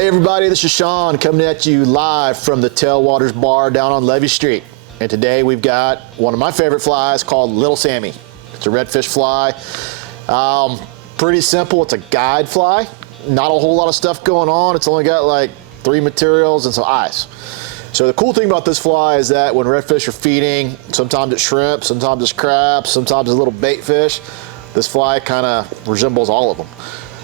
Hey everybody, this is Sean coming at you live from the Tailwaters Bar down on Levy Street. And today we've got one of my favorite flies called Little Sammy. It's a redfish fly. Pretty simple, it's a guide fly. Not a whole lot of stuff going on. It's only got like 3 materials and some eyes. So the cool thing about this fly is that when redfish are feeding, sometimes it's shrimp, sometimes it's crabs, sometimes it's little bait fish. This fly kind of resembles all of them.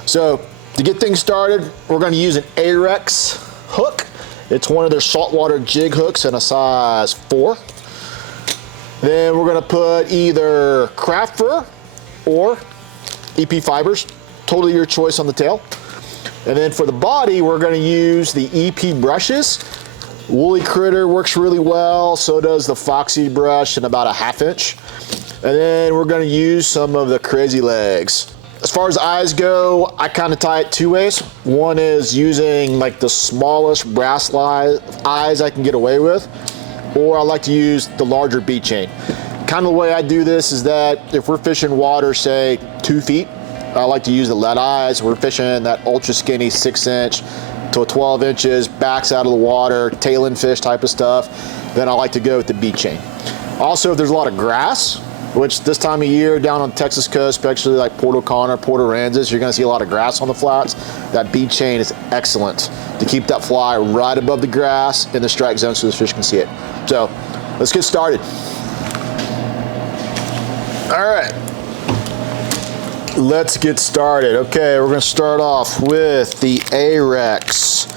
So to get things started, we're going to use an Arex hook. It's one of their saltwater jig hooks in a size 4. Then we're going to put either craft fur or EP fibers, totally your choice on the tail. And then for the body, we're going to use the EP brushes. Woolly Critter works really well, so does the Foxy brush in about a 1/2 inch. And then we're going to use some of the Crazy Legs. As far as eyes go, I kind of tie it 2 ways. One is using like the smallest brass eyes I can get away with, or I like to use the larger bead chain. Kind of the way I do this is that if we're fishing water, say 2 feet, I like to use the lead eyes. We're fishing that ultra skinny 6 inch to 12 inches, backs out of the water, tailing fish type of stuff. Then I like to go with the bead chain. Also, if there's a lot of grass, which this time of year down on the Texas coast, especially like Port O'Connor, Port Aransas, you're gonna see a lot of grass on the flats. That bead chain is excellent to keep that fly right above the grass in the strike zone so the fish can see it. So let's get started. All right, let's get started. Okay, we're gonna start off with the Arex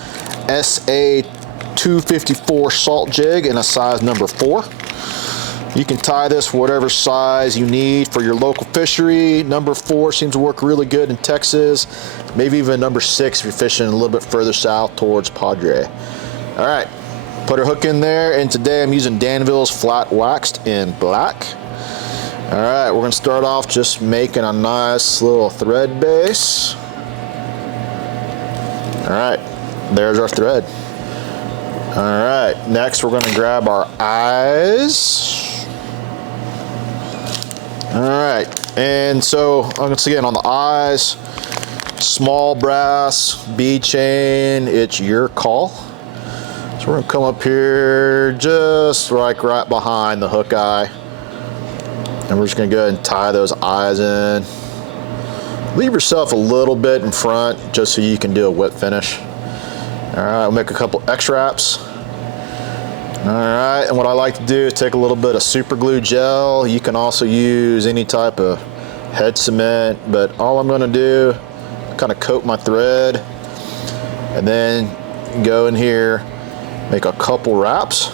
SA 254 salt jig in a size number 4. You can tie this whatever size you need for your local fishery. Number 4 seems to work really good in Texas. Maybe even number 6 if you're fishing a little bit further south towards Padre. All right, put our hook in there, and today I'm using Danville's flat waxed in black. All right, we're gonna start off just making a nice little thread base. All right, there's our thread. All right, next we're gonna grab our eyes. All right, and so once again on the eyes, small brass, bead chain, it's your call. So we're gonna come up here just like right behind the hook eye. And we're just gonna go ahead and tie those eyes in. Leave yourself a little bit in front just so you can do a whip finish. All right, we'll make a couple X-wraps. All right, and what I like to do is take a little bit of super glue gel. You can also use any type of head cement, but all I'm gonna do, kind of coat my thread, and then go in here, make a couple wraps.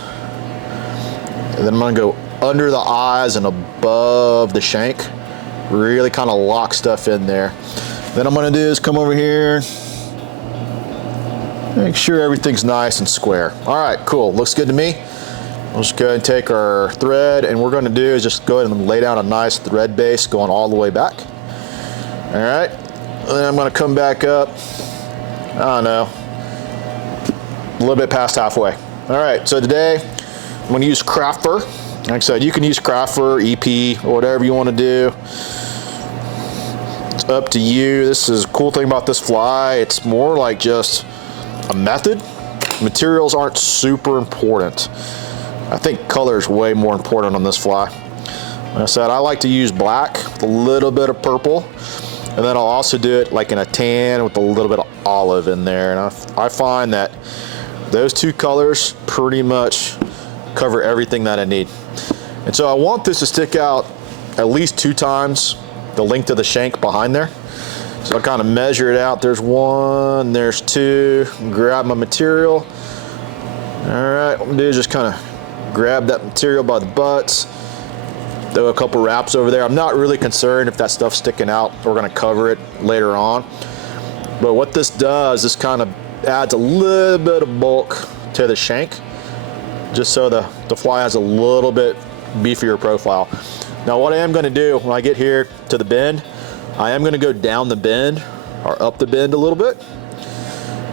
And then I'm gonna go under the eyes and above the shank. Really kind of lock stuff in there. Then I'm gonna do is come over here, make sure everything's nice and square. All right, cool, looks good to me. We'll just go ahead and take our thread, and what we're gonna do is just go ahead and lay down a nice thread base going all the way back. All right, and then I'm gonna come back up, I don't know, a little bit past halfway. All right, so today I'm gonna use craft fur. Like I said, you can use craft fur, EP, or whatever you wanna do. It's up to you. This is a cool thing about this fly. It's more like just a method. Materials aren't super important. I think color is way more important on this fly. Like I said, I like to use black with a little bit of purple, and then I'll also do it like in a tan with a little bit of olive in there. And I find that those 2 colors pretty much cover everything that I need. And so I want this to stick out at least 2 times the length of the shank behind there. So I kind of measure it out. There's 1, there's 2. Grab my material. All right, what I'm gonna do is just kind of grab that material by the butts. Throw a couple wraps over there. I'm not really concerned if that stuff's sticking out. We're gonna cover it later on. But what this does, this kind of adds a little bit of bulk to the shank, just so the fly has a little bit beefier profile. Now what I am gonna do when I get here to the bend, I am gonna go down the bend or up the bend a little bit.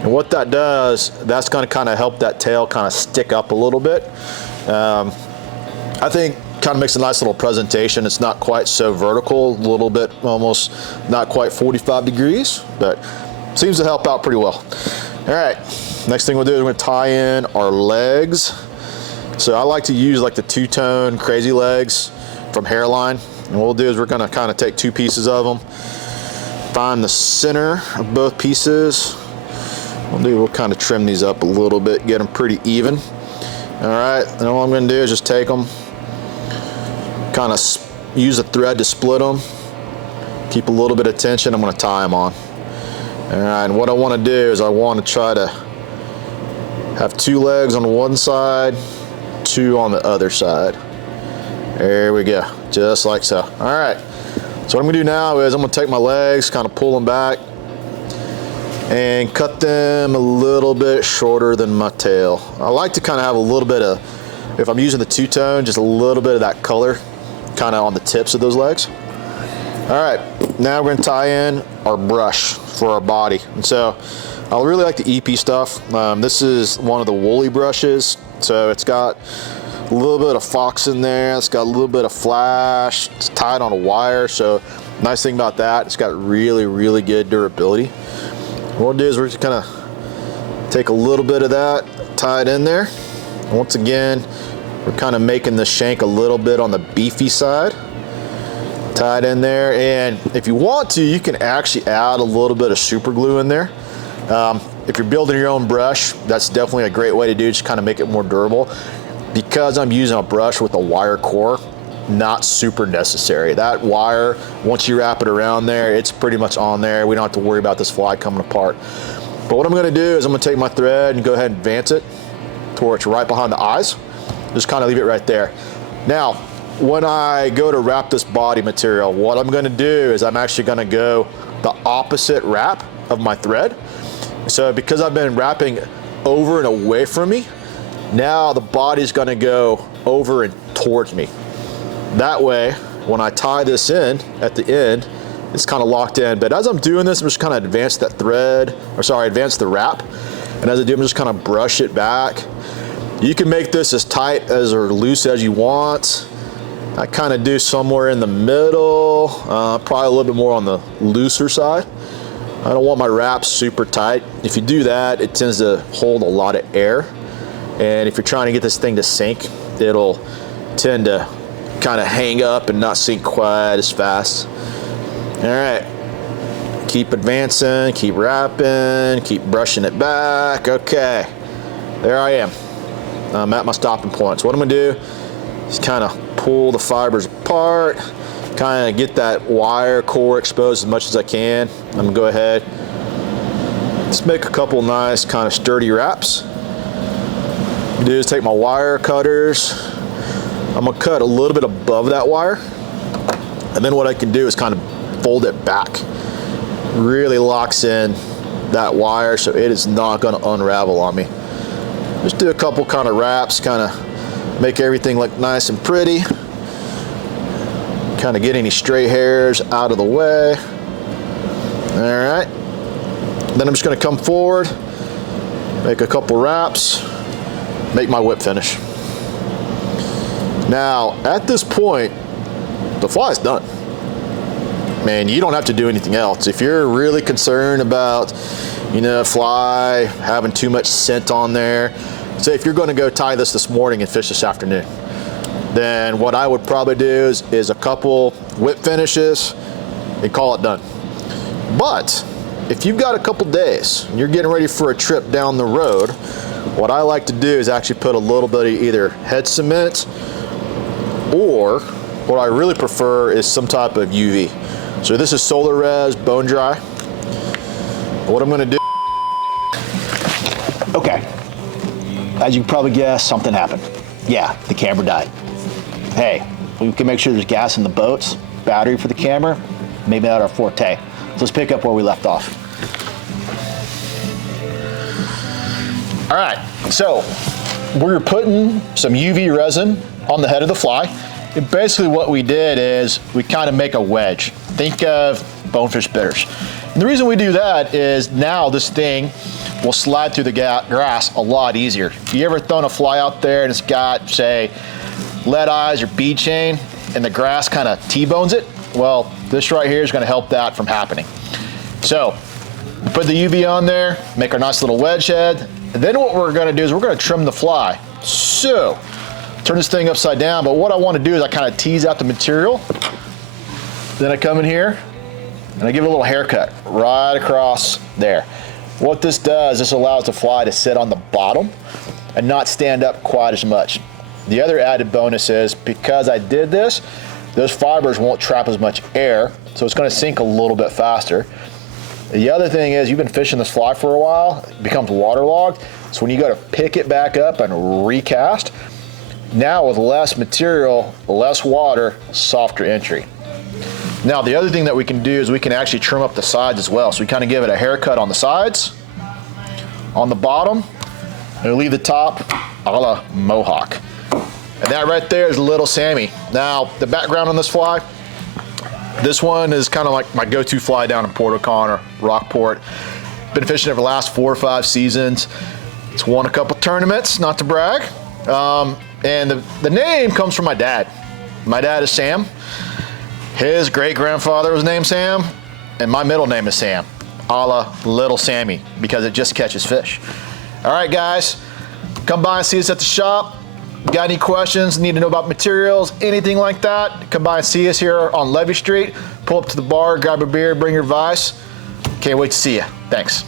And what that does, that's gonna kind of help that tail kind of stick up a little bit. I think kind of makes a nice little presentation. It's not quite so vertical, a little bit almost not quite 45 degrees, but seems to help out pretty well. All right, next thing we'll do is we're gonna tie in our legs. So I like to use like the two-tone crazy legs from Hairline. And what we'll do is we're gonna kind of take 2 pieces of them, find the center of both pieces. We'll kind of trim these up a little bit, get them pretty even. All right, and all I'm gonna do is just take them, kind of use a thread to split them, keep a little bit of tension. I'm gonna tie them on. All right, and what I wanna do is I wanna try to have 2 legs on one side, 2 on the other side. There we go, just like so. All right, so what I'm gonna do now is I'm gonna take my legs, kind of pull them back, and cut them a little bit shorter than my tail. I like to kind of have a little bit of, if I'm using the two-tone, just a little bit of that color kind of on the tips of those legs. All right, now we're gonna tie in our brush for our body. And so I really like the EP stuff. This is one of the woolly brushes. So it's got a little bit of fox in there. It's got a little bit of flash. It's tied on a wire. So nice thing about that, it's got really, really good durability. What we'll do is we're just kind of take a little bit of that, tie it in there. And once again, we're kind of making the shank a little bit on the beefy side. Tie it in there, and if you want to, you can actually add a little bit of super glue in there. If you're building your own brush, that's definitely a great way to do it, just kind of make it more durable. Because I'm using a brush with a wire core, not super necessary. That wire, once you wrap it around there, it's pretty much on there. We don't have to worry about this fly coming apart. But what I'm gonna do is I'm gonna take my thread and go ahead and advance it to where it's right behind the eyes. Just kind of leave it right there. Now, when I go to wrap this body material, what I'm gonna do is I'm actually gonna go the opposite wrap of my thread. So because I've been wrapping over and away from me, now the body's gonna go over and towards me. That way, when I tie this in at the end, it's kind of locked in. But as I'm doing this, I'm just kind of advance that thread, or sorry, advance the wrap. And as I do, I'm just kind of brush it back. You can make this as tight as or loose as you want. I kind of do somewhere in the middle, probably a little bit more on the looser side. I don't want my wraps super tight. If you do that, it tends to hold a lot of air. And if you're trying to get this thing to sink, it'll tend to kind of hang up and not sink quite as fast. All right, keep advancing, keep wrapping, keep brushing it back. Okay, there I am. I'm at my stopping point. So what I'm gonna do is kind of pull the fibers apart, kind of get that wire core exposed as much as I can. I'm gonna go ahead, let's make a couple nice kind of sturdy wraps. What I do is take my wire cutters, I'm gonna cut a little bit above that wire, and then what I can do is kind of fold it back. Really locks in that wire so it is not gonna unravel on me. Just do a couple kind of wraps, kind of make everything look nice and pretty. Kind of get any stray hairs out of the way. All right. Then I'm just gonna come forward, make a couple wraps, make my whip finish. Now, at this point, the fly's done. Man, you don't have to do anything else. If you're really concerned about, fly having too much scent on there, say if you're gonna go tie this morning and fish this afternoon, then what I would probably do is a couple whip finishes and call it done. But if you've got a couple days and you're getting ready for a trip down the road, what I like to do is actually put a little bit of either head cement, or what I really prefer is some type of UV. So this is Solar Res Bone Dry. What I'm gonna do, okay, as you can probably guess, something happened. Yeah, the camera died. Hey, we can make sure there's gas in the boats, battery for the camera, maybe not our forte. So let's pick up where we left off. All right, so we're putting some UV resin on the head of the fly. And basically what we did is we kind of make a wedge. Think of bonefish bitters. And the reason we do that is now this thing will slide through the grass a lot easier. If you ever thrown a fly out there and it's got, say, lead eyes or bead chain, and the grass kind of T-bones it, well, this right here is going to help that from happening. So put the UV on there, make our nice little wedge head. And then what we're gonna do is we're gonna trim the fly. So, turn this thing upside down, but what I wanna do is I kind of tease out the material. Then I come in here and I give it a little haircut right across there. What this does, this allows the fly to sit on the bottom and not stand up quite as much. The other added bonus is because I did this, those fibers won't trap as much air, so it's gonna sink a little bit faster. The other thing is you've been fishing this fly for a while, it becomes waterlogged, so when you go to pick it back up and recast, now with less material, less water, softer entry. Now the other thing that we can do is we can actually trim up the sides as well. So we kind of give it a haircut on the sides, on the bottom, and we leave the top a la mohawk. And that right there is Little Sammy. Now the background on this fly, this one is kind of like my go-to fly down in Port O'Connor, Rockport. Been fishing it for the last 4 or 5 seasons. It's won a couple tournaments, not to brag. And the name comes from my dad. My dad is Sam. His great-grandfather was named Sam, and my middle name is Sam, a la Little Sammy, because it just catches fish. All right, guys, come by and see us at the shop. Got any questions, need to know about materials, anything like that, come by and see us here on Levy Street. Pull up to the bar, grab a beer, bring your vise. Can't wait to see you. Thanks.